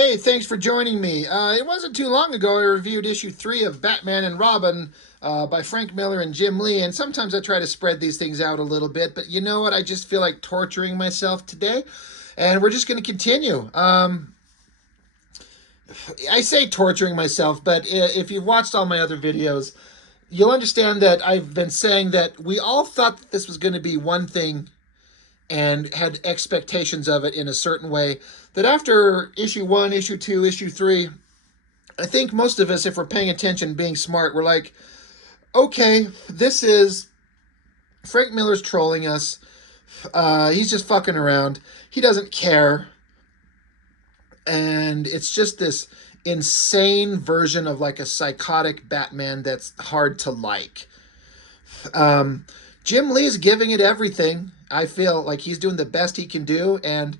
Hey, thanks for joining me. It wasn't too long ago I reviewed issue 3 of Batman and Robin by Frank Miller and Jim Lee, and sometimes I try to spread these things out a little bit, but you know what? I just feel like torturing myself today, and we're just going to continue. I say torturing myself, but if you've watched all my other videos, you'll understand that I've been saying that we all thought that this was going to be one thing and had expectations of it in a certain way. That after issue 1, issue 2, issue 3, I think most of us, if we're paying attention, being smart, we're like, okay, this is Frank Miller's trolling us. He's just fucking around. He doesn't care. And it's just this insane version of like a psychotic Batman that's hard to like. Um, Jim Lee's giving it everything. I feel like he's doing the best he can do. And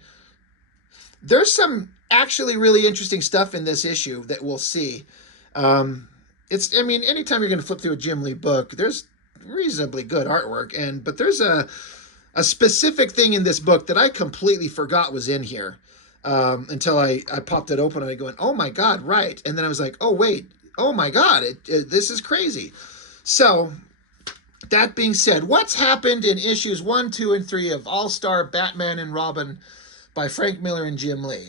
there's some actually really interesting stuff in this issue that we'll see. I mean, anytime you're going to flip through a Jim Lee book, there's reasonably good artwork, but there's a specific thing in this book that I completely forgot was in here until I popped it open and I going, oh my God, right. And then I was like, oh, wait, oh my God, this is crazy. So that being said, what's happened in issues 1, 2, and 3 of All-Star Batman and Robin by Frank Miller and Jim Lee?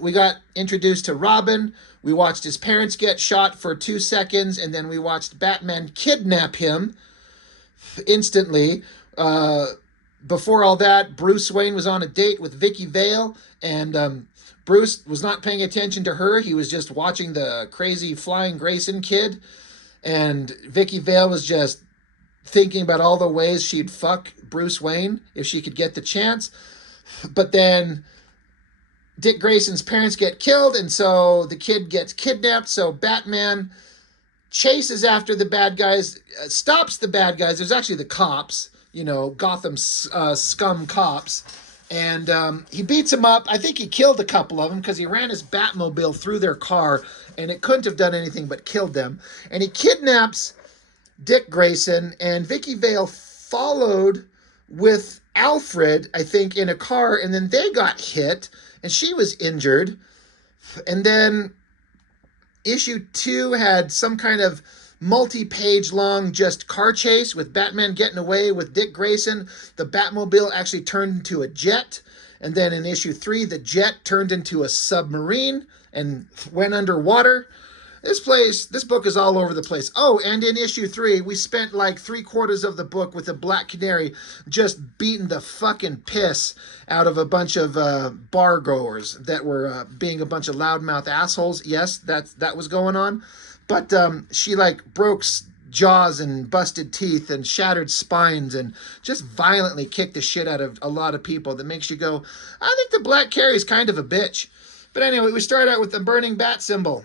We got introduced to Robin. We watched his parents get shot for 2 seconds, and then we watched Batman kidnap him instantly. Before all that, Bruce Wayne was on a date with Vicky Vale, and Bruce was not paying attention to her. He was just watching the crazy flying Grayson kid, and Vicky Vale was just thinking about all the ways she'd fuck Bruce Wayne if she could get the chance. But then Dick Grayson's parents get killed, and so the kid gets kidnapped. So Batman chases after the bad guys, stops the bad guys. There's actually the cops, Gotham scum cops. And he beats them up. I think he killed a couple of them because he ran his Batmobile through their car, and it couldn't have done anything but killed them. And he kidnaps Dick Grayson, and Vicky Vale followed with Alfred, I think, in a car, and then they got hit, and she was injured. And then issue 2 had some kind of multi-page long just car chase with Batman getting away with Dick Grayson. The Batmobile actually turned into a jet. And then in issue 3, the jet turned into a submarine and went underwater. This book is all over the place. Oh, and in issue 3, we spent like 3/4 of the book with the Black Canary just beating the fucking piss out of a bunch of bar goers that were being a bunch of loudmouth assholes. Yes, that was going on. But she like broke jaws and busted teeth and shattered spines and just violently kicked the shit out of a lot of people. That makes you go, I think the Black Canary's kind of a bitch. But anyway, we start out with the burning bat symbol.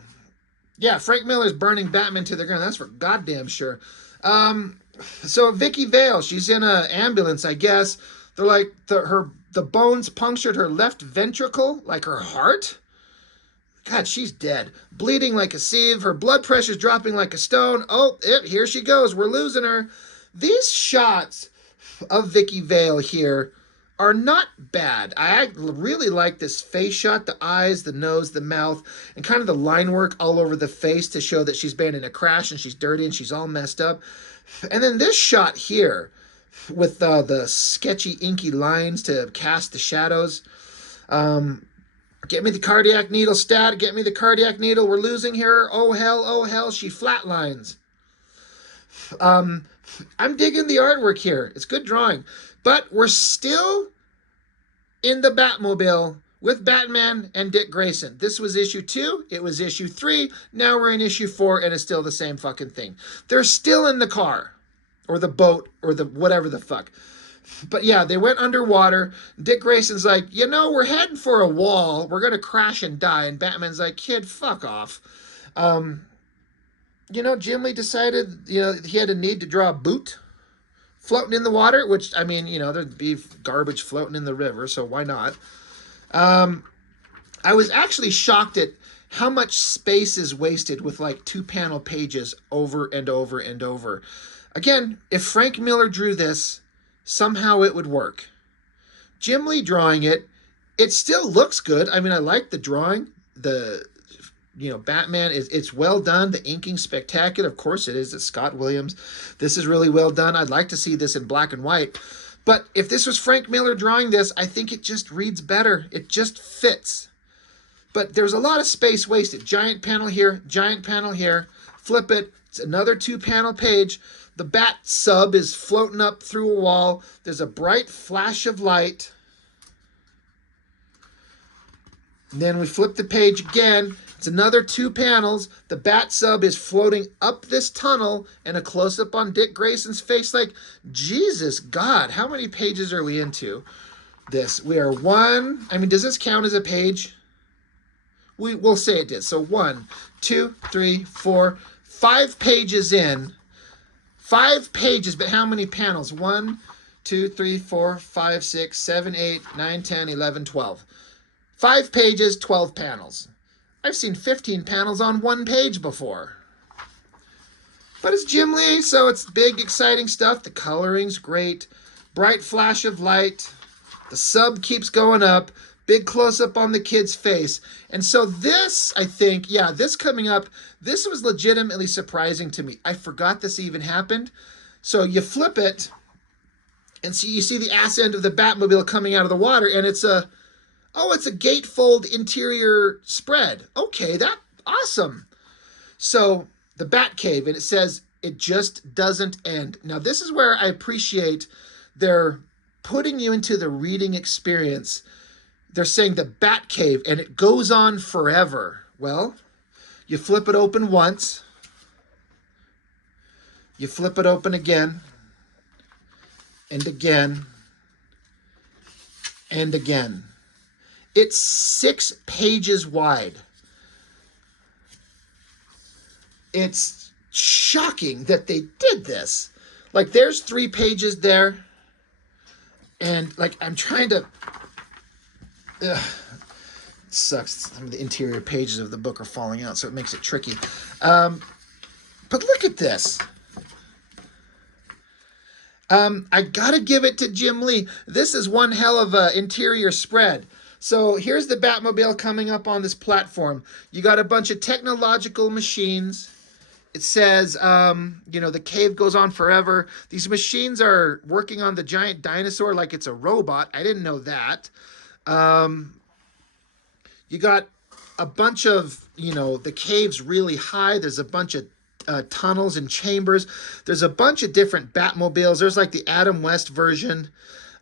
Yeah, Frank Miller's burning Batman to the ground. That's for goddamn sure. So Vicky Vale, she's in an ambulance, I guess. They're like the bones punctured her left ventricle, like her heart. God, she's dead. Bleeding like a sieve. Her blood pressure's dropping like a stone. Oh, here she goes. We're losing her. These shots of Vicky Vale here are not bad. I really like this face shot, the eyes, the nose, the mouth, and kind of the line work all over the face to show that she's been in a crash and she's dirty and she's all messed up. And then this shot here with the sketchy, inky lines to cast the shadows. Get me the cardiac needle stat. Get me the cardiac needle. We're losing her. Oh, hell, she flatlines. I'm digging the artwork here. It's good drawing. But we're still in the Batmobile with Batman and Dick Grayson. This was issue 2. It was issue 3. Now we're in issue 4, and it's still the same fucking thing. They're still in the car or the boat or the whatever the fuck. But yeah, they went underwater. Dick Grayson's like, we're heading for a wall. We're going to crash and die. And Batman's like, kid, fuck off. Jim Lee decided, he had a need to draw a boot floating in the water, which, I mean, there'd be garbage floating in the river, so why not? I was actually shocked at how much space is wasted with like 2-panel pages over and over and over. Again, if Frank Miller drew this, somehow it would work. Jim Lee drawing it, It still looks good. I mean, I like the drawing. The Batman is, it's well done. The inking spectacular. Of course it is. It's Scott Williams. This is really well done. I'd like to see this in black and white. But if this was Frank Miller drawing this, I think it just reads better. It just fits. But there's a lot of space wasted. Giant panel here, giant panel here. Flip it. It's another 2-panel page. The bat sub is floating up through a wall. There's a bright flash of light. And then we flip the page again. It's another 2 panels. The bat sub is floating up this tunnel, and a close-up on Dick Grayson's face. Like, Jesus God, how many pages are we into this? We are one. I mean, does this count as a page? We'll say it did. So 1, 2, 3, 4, 5 pages in. 5 pages, but how many panels? 1, 2, 3, 4, 5, 6, 7, 8, 9, 10, 11, 12. 5 pages, 12 panels. I've seen 15 panels on 1 page before. But it's Jim Lee, so it's big, exciting stuff. The coloring's great. Bright flash of light. The sub keeps going up. Big close-up on the kid's face. And so this, I think, yeah, this coming up, this was legitimately surprising to me. I forgot this even happened. So you flip it, and you see the ass end of the Batmobile coming out of the water, and it's a gatefold interior spread. Okay, that's awesome. So the Batcave, and it says, it just doesn't end. Now, this is where I appreciate they're putting you into the reading experience. They're saying the Batcave, and it goes on forever. Well, you flip it open once. You flip it open again. And again. And again. It's 6 pages wide. It's shocking that they did this. Like, there's 3 pages there. And, like, I'm trying to... Ugh. It sucks. Some of the interior pages of the book are falling out, so it makes it tricky. But look at this. I gotta give it to Jim Lee. This is one hell of a interior spread. So here's the Batmobile coming up on this platform. You got a bunch of technological machines. It says, the cave goes on forever. These machines are working on the giant dinosaur like it's a robot. I didn't know that. You got a bunch of, the cave's really high. There's a bunch of tunnels and chambers. There's a bunch of different Batmobiles. There's like the Adam West version.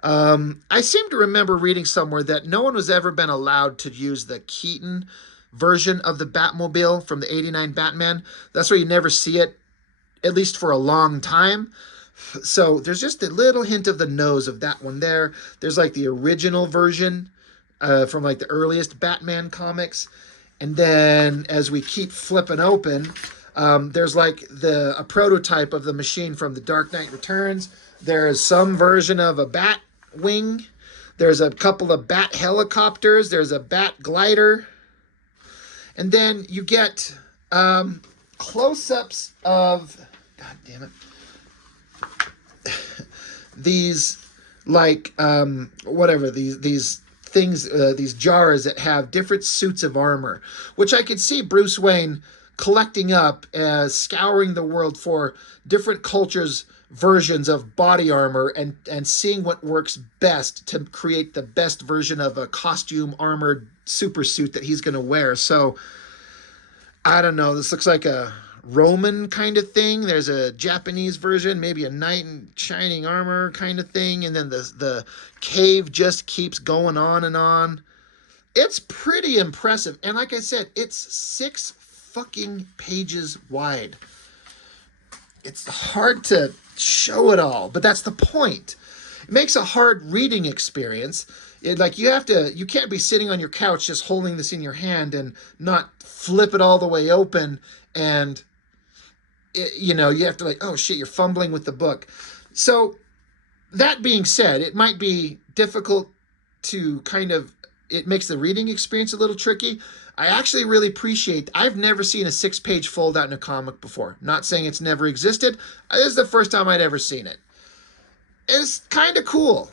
I seem to remember reading somewhere that no one was ever been allowed to use the Keaton version of the Batmobile from the 89 Batman. That's where you never see it, at least for a long time. So there's just a little hint of the nose of that one there. There's like the original version from like the earliest Batman comics. And then as we keep flipping open, there's like a prototype of the machine from The Dark Knight Returns. There's some version of a bat wing. There's a couple of bat helicopters. There's a bat glider. And then you get close-ups of, God damn it, these like these things, these jars that have different suits of armor, which I could see Bruce Wayne collecting up as scouring the world for different cultures' versions of body armor and seeing what works best to create the best version of a costume armored super suit that he's going to wear. So I don't know, this looks like a Roman kind of thing. There's a Japanese version, maybe a knight in shining armor kind of thing, and then the cave just keeps going on and on. It's pretty impressive, and like I said, it's 6 fucking pages wide. It's hard to show it all, but that's the point. It makes a hard reading experience. You can't be sitting on your couch just holding this in your hand and not flip it all the way open, and you have to oh shit, you're fumbling with the book. So that being said, it might be difficult to it makes the reading experience a little tricky. I actually really appreciate, I've never seen a 6-page fold out in a comic before. Not saying it's never existed. This is the first time I'd ever seen it. It's kind of cool.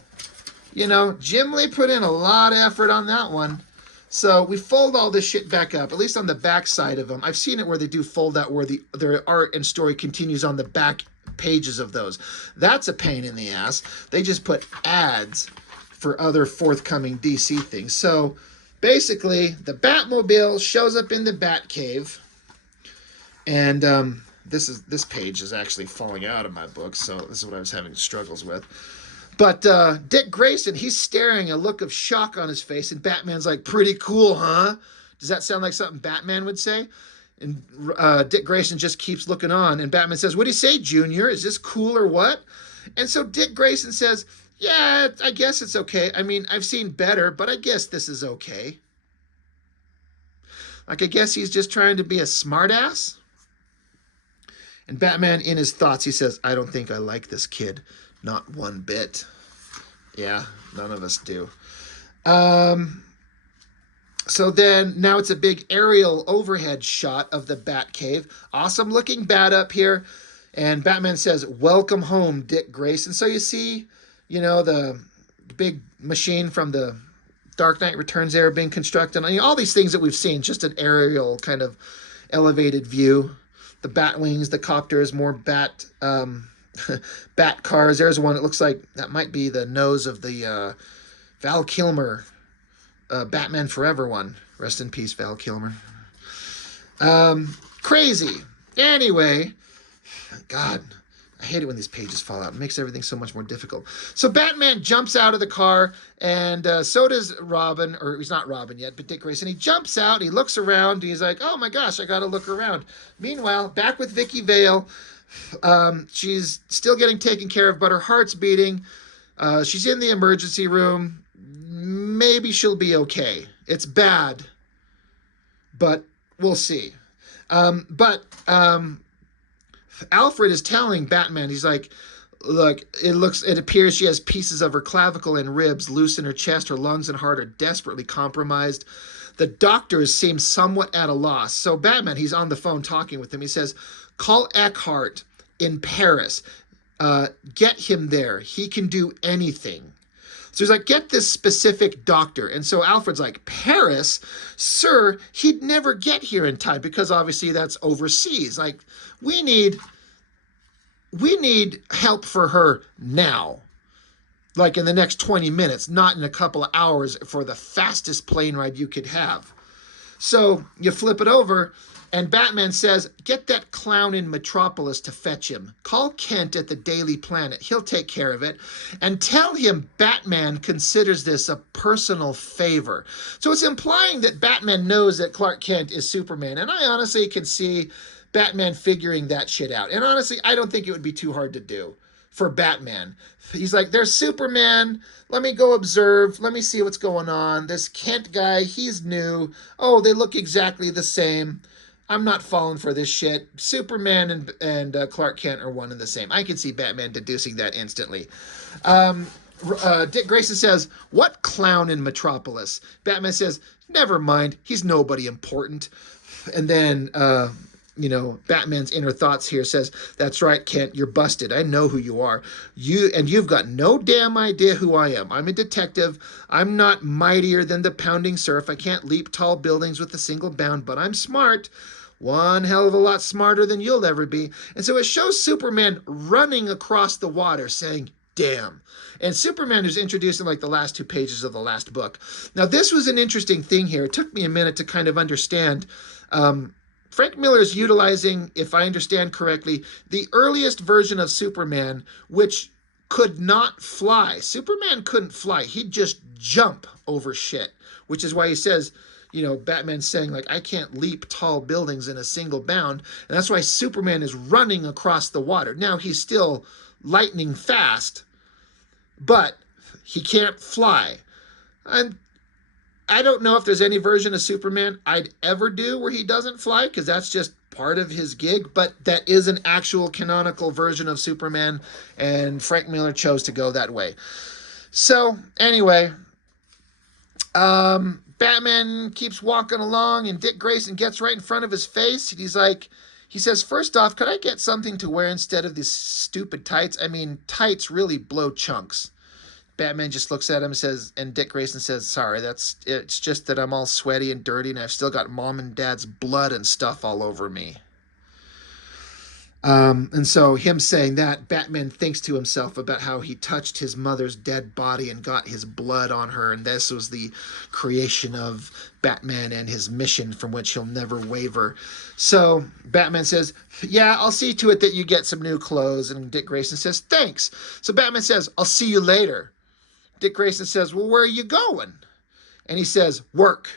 You know, Jim Lee put in a lot of effort on that one. So we fold all this shit back up, at least on the back side of them. I've seen it where they do fold out where their art and story continues on the back pages of those. That's a pain in the ass. They just put ads for other forthcoming DC things. So basically, the Batmobile shows up in the Batcave, and this page is actually falling out of my book, so this is what I was having struggles with. But Dick Grayson, he's staring, a look of shock on his face, and Batman's like, pretty cool, huh? Does that sound like something Batman would say? And Dick Grayson just keeps looking on, and Batman says, what do you say, Junior? Is this cool or what? And so Dick Grayson says, yeah, I guess it's okay. I mean, I've seen better, but I guess this is okay. Like, I guess he's just trying to be a smartass. And Batman, in his thoughts, he says, I don't think I like this kid. Not one bit. Yeah, none of us do. So then, now it's a big aerial overhead shot of the Batcave. Awesome looking bat up here. And Batman says, welcome home, Dick Grayson. So you see, you know, the big machine from the Dark Knight Returns era being constructed. I mean, all these things that we've seen, just an aerial kind of elevated view. The bat wings, the copters, more bat bat cars. There's one that looks like that might be the nose of the Val Kilmer Batman Forever one. Rest in peace, Val Kilmer. Crazy. Anyway, God, I hate it when these pages fall out. It makes everything so much more difficult. So Batman jumps out of the car, and so does Robin, or he's not Robin yet, but Dick Grayson. He jumps out, he looks around, and he's like, oh my gosh, I gotta look around. Meanwhile, back with Vicky Vale, she's still getting taken care of, but her heart's beating. She's in the emergency room. Maybe she'll be okay. It's bad, but we'll see. Alfred is telling Batman, he's like, look, it appears she has pieces of her clavicle and ribs loose in her chest. Her lungs and heart are desperately compromised. The doctors seem somewhat at a loss. So Batman, he's on the phone talking with him. He says, call Eckhart in Paris. Get him there. He can do anything. So he's like, get this specific doctor. And so Alfred's like, Paris? Sir, he'd never get here in time, because obviously that's overseas. Like, we need help for her now. Like in the next 20 minutes, not in a couple of hours for the fastest plane ride you could have. So you flip it over, and Batman says, get that clown in Metropolis to fetch him. Call Kent at the Daily Planet. He'll take care of it. And tell him Batman considers this a personal favor. So it's implying that Batman knows that Clark Kent is Superman. And I honestly can see Batman figuring that shit out. And honestly, I don't think it would be too hard to do for Batman. He's like, there's Superman. Let me go observe. Let me see what's going on. This Kent guy, he's new. Oh, they look exactly the same. I'm not falling for this shit. Superman and Clark Kent are one and the same. I can see Batman deducing that instantly. Dick Grayson says, what clown in Metropolis? Batman says, never mind. He's nobody important. And then, Batman's inner thoughts here says, that's right, Kent, you're busted. I know who you are. You've got no damn idea who I am. I'm a detective. I'm not mightier than the pounding surf. I can't leap tall buildings with a single bound, but I'm smart. One hell of a lot smarter than you'll ever be. And so it shows Superman running across the water saying, damn. And Superman is introduced in like the last 2 pages of the last book. Now, this was an interesting thing here. It took me a minute to kind of understand. Frank Miller is utilizing, if I understand correctly, the earliest version of Superman, which could not fly. Superman couldn't fly. He'd just jump over shit, which is why he says, Batman's saying, like, I can't leap tall buildings in a single bound. And that's why Superman is running across the water. Now, he's still lightning fast, but he can't fly. And I don't know if there's any version of Superman I'd ever do where he doesn't fly, because that's just part of his gig. But that is an actual canonical version of Superman, and Frank Miller chose to go that way. So, anyway, Batman keeps walking along, and Dick Grayson gets right in front of his face. He says, first off, could I get something to wear instead of these stupid tights? I mean, tights really blow chunks. Batman just looks at him and says, and Dick Grayson says, sorry, it's just that I'm all sweaty and dirty and I've still got mom and dad's blood and stuff all over me. And so him saying that, Batman thinks to himself about how he touched his mother's dead body and got his blood on her, and this was the creation of Batman and his mission from which he'll never waver. So Batman says, yeah, I'll see to it that you get some new clothes. And Dick Grayson says, thanks. So Batman says, I'll see you later. Dick Grayson says, well, where are you going? And he says, work.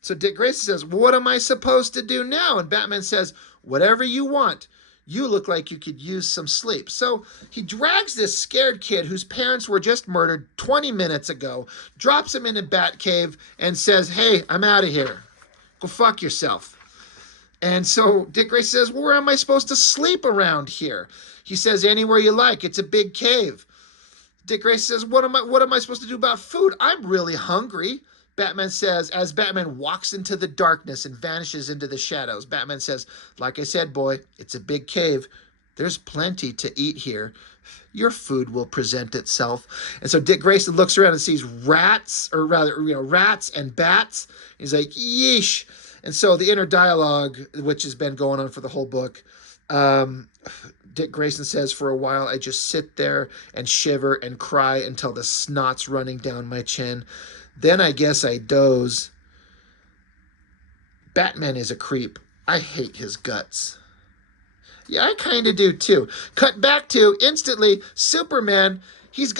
So Dick Grayson says, well, what am I supposed to do now? And Batman says, whatever you want. You look like you could use some sleep. So he drags this scared kid whose parents were just murdered 20 minutes ago, drops him in a Batcave, and says, hey, I'm out of here. Go fuck yourself. And so Dick Grayson says, well, where am I supposed to sleep around here? He says, anywhere you like. It's a big cave. Dick Grayson says, what am I supposed to do about food? I'm really hungry. Batman says, as Batman walks into the darkness and vanishes into the shadows, Batman says, like I said, boy, it's a big cave. There's plenty to eat here. Your food will present itself. And so Dick Grayson looks around and sees rats, or rather, rats and bats. He's like, yeesh. And so the inner dialogue, which has been going on for the whole book, Dick Grayson says, for a while, I just sit there and shiver and cry until the snot's running down my chin. Then I guess I doze. Batman is a creep. I hate his guts. Yeah, I kind of do too. Cut back to instantly Superman. He's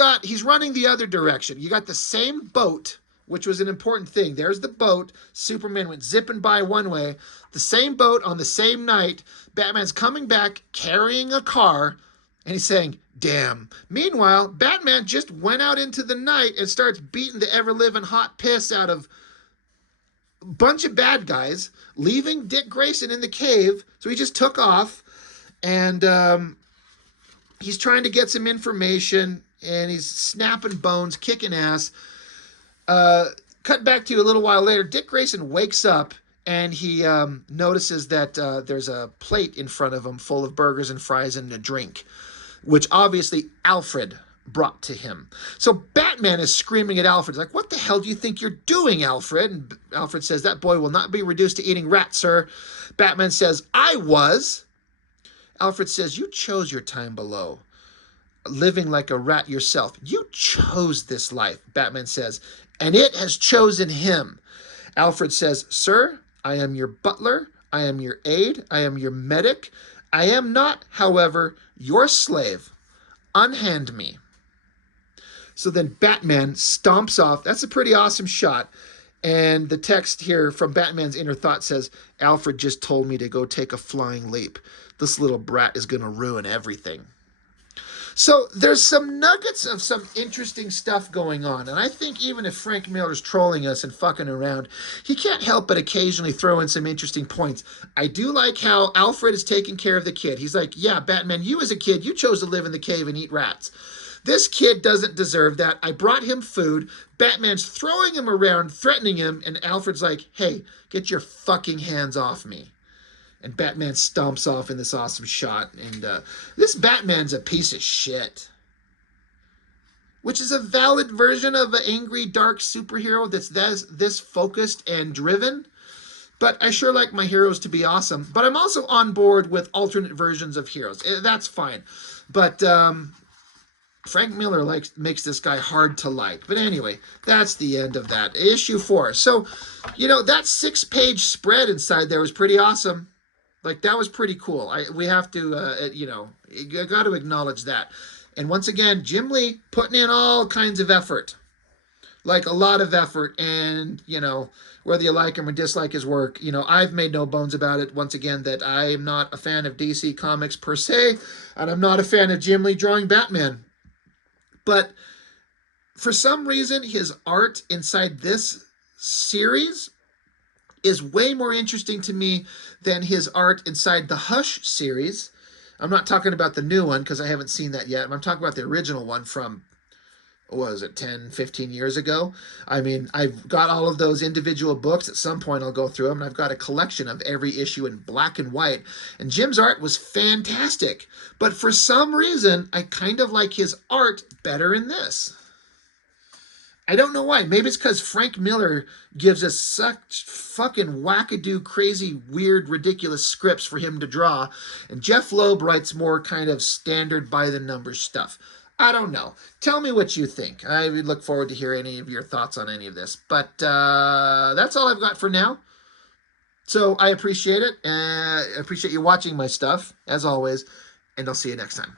running the other direction. You got the same boat, which was an important thing. There's the boat. Superman went zipping by one way. The same boat on the same night. Batman's coming back carrying a car, and he's saying, damn. Meanwhile, Batman just went out into the night and starts beating the ever-living hot piss out of a bunch of bad guys, leaving Dick Grayson in the cave. So he just took off, and he's trying to get some information, and he's snapping bones, kicking ass. Cut back to a little while later, Dick Grayson wakes up, and he notices that there's a plate in front of him full of burgers and fries and a drink, which obviously Alfred brought to him. So Batman is screaming at Alfred. He's like, what the hell do you think you're doing, Alfred? And Alfred says, that boy will not be reduced to eating rats, sir. Batman says, I was. Alfred says, you chose your time below, living like a rat yourself. You chose this life, Batman says, and it has chosen him. Alfred says, sir, I am your butler. I am your aide. I am your medic. I am not, however, your slave. Unhand me. So then Batman stomps off. That's a pretty awesome shot. And the text here from Batman's inner thought says, Alfred just told me to go take a flying leap. This little brat is going to ruin everything. So there's some nuggets of some interesting stuff going on. And I think even if Frank Miller's trolling us and fucking around, he can't help but occasionally throw in some interesting points. I do like how Alfred is taking care of the kid. He's like, yeah, Batman, you as a kid, you chose to live in the cave and eat rats. This kid doesn't deserve that. I brought him food. Batman's throwing him around, threatening him. And Alfred's like, hey, get your fucking hands off me. And Batman stomps off in this awesome shot. And this Batman's a piece of shit. Which is a valid version of an angry, dark superhero that's this focused and driven. But I sure like my heroes to be awesome. But I'm also on board with alternate versions of heroes. That's fine. But Frank Miller makes this guy hard to like. But anyway, that's the end of that. Issue 4. So, that 6-page spread inside there was pretty awesome. Like, that was pretty cool. We have to, you got to acknowledge that. And once again, Jim Lee putting in all kinds of effort. Like, a lot of effort. And, whether you like him or dislike his work, I've made no bones about it, once again, that I am not a fan of DC Comics per se. And I'm not a fan of Jim Lee drawing Batman. But for some reason, his art inside this series is way more interesting to me than his art inside the Hush series. I'm not talking about the new one because I haven't seen that yet. I'm talking about the original one from, what was it, 10, 15 years ago? I mean, I've got all of those individual books. At some point, I'll go through them. And I've got a collection of every issue in black and white. And Jim's art was fantastic. But for some reason, I kind of like his art better in this. I don't know why. Maybe it's because Frank Miller gives us such fucking wackadoo, crazy, weird, ridiculous scripts for him to draw, and Jeff Loeb writes more kind of standard by the numbers stuff. I don't know. Tell me what you think. I would look forward to hear any of your thoughts on any of this. But that's all I've got for now. So I appreciate it. I appreciate you watching my stuff, as always, and I'll see you next time.